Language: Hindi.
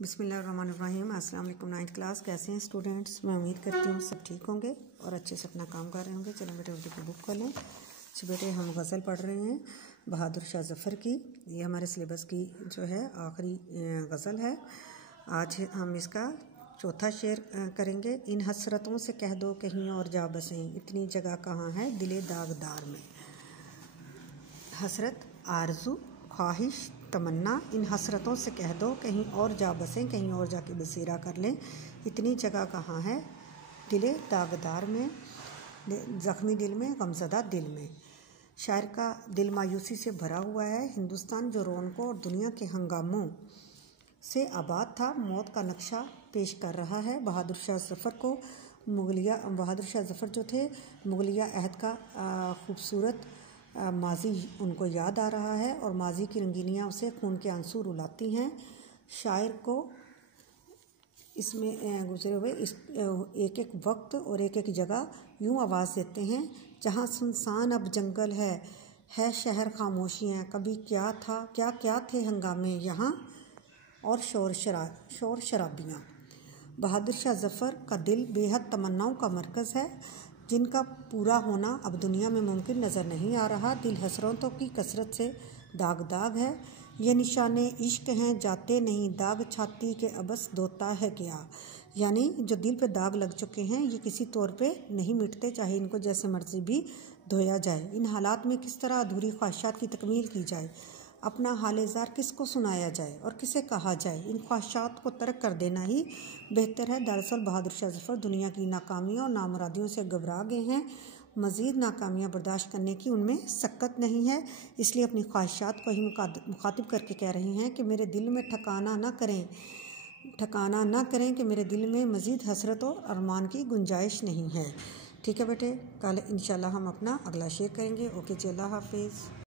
बिस्मिल्लाहिर्रहमानिर्रहीम। अस्सलाम वालेकुम। 9th क्लास, कैसे हैं स्टूडेंट्स? मैं उम्मीद करती हूँ सब ठीक होंगे और अच्छे से अपना काम कर रहे होंगे। चलो बेटे उनकी बुक खोलें। तो बेटे हम गज़ल पढ़ रहे हैं बहादुर शाह ज़फ़र की। ये हमारे सिलेबस की जो है आखिरी गज़ल है। आज हम इसका चौथा शेर करेंगे। इन हसरतों से कह दो कहीं और जा बसें, इतनी जगह कहाँ है दिले दागदार में। हसरत, आरज़ू, ख्वाहिश, तमन्ना, इन हसरतों से कह दो कहीं और जा बसें, कहीं और जाके बसेरा कर लें, इतनी जगह कहाँ है दिले दागदार में, ज़ख्मी दिल में, गमज़दा दिल में। शायर का दिल मायूसी से भरा हुआ है। हिंदुस्तान जो रौनकों और दुनिया के हंगामों से आबाद था, मौत का नक्शा पेश कर रहा है। बहादुर शाह ज़फ़र जो थे, मुग़लिया अहद का खूबसूरत माजी उनको याद आ रहा है और माजी की रंगीनियाँ उसे खून के आंसू रुलाती हैं। शायर को इसमें गुजरे हुए इस एक एक वक्त और एक एक जगह यूँ आवाज़ देते हैं, जहाँ सुनसान अब जंगल है शहर खामोशियाँ, कभी क्या था क्या थे हंगामे यहाँ और शोर शराबियाँ। बहादुर शाह ज़फ़र का दिल बेहद तमन्नाओं का मरकज़ है, जिनका पूरा होना अब दुनिया में मुमकिन नज़र नहीं आ रहा। दिल हसरतों की कसरत से दाग है, ये निशाने इश्क हैं जाते नहीं, दाग छाती के अबस धोता है क्या। यानी जो दिल पे दाग लग चुके हैं ये किसी तौर पे नहीं मिटते, चाहे इनको जैसे मर्जी भी धोया जाए। इन हालात में किस तरह अधूरी ख्वाहिशात की तकमील की जाए, अपना हाल-ए-ज़ार किसको सुनाया जाए और किसे कहा जाए। इन ख्वाहिशात को तर्क कर देना ही बेहतर है। दरअसल बहादुर शाह ज़फ़र दुनिया की नाकामियों और नामुरादियों से घबरा गए हैं। मज़ीद नाकामियाँ बर्दाश्त करने की उनमें सक्कत नहीं है, इसलिए अपनी ख्वाहिशात को ही मुखातिब करके कह रहे हैं कि मेरे दिल में ठकाना न करें कि मेरे दिल में मज़ीद हसरत और अरमान की गुंजाइश नहीं है। ठीक है बेटे, कल इंशाल्लाह हम अपना अगला शेर करेंगे। ओके जी, अल्लाह हाफिज़।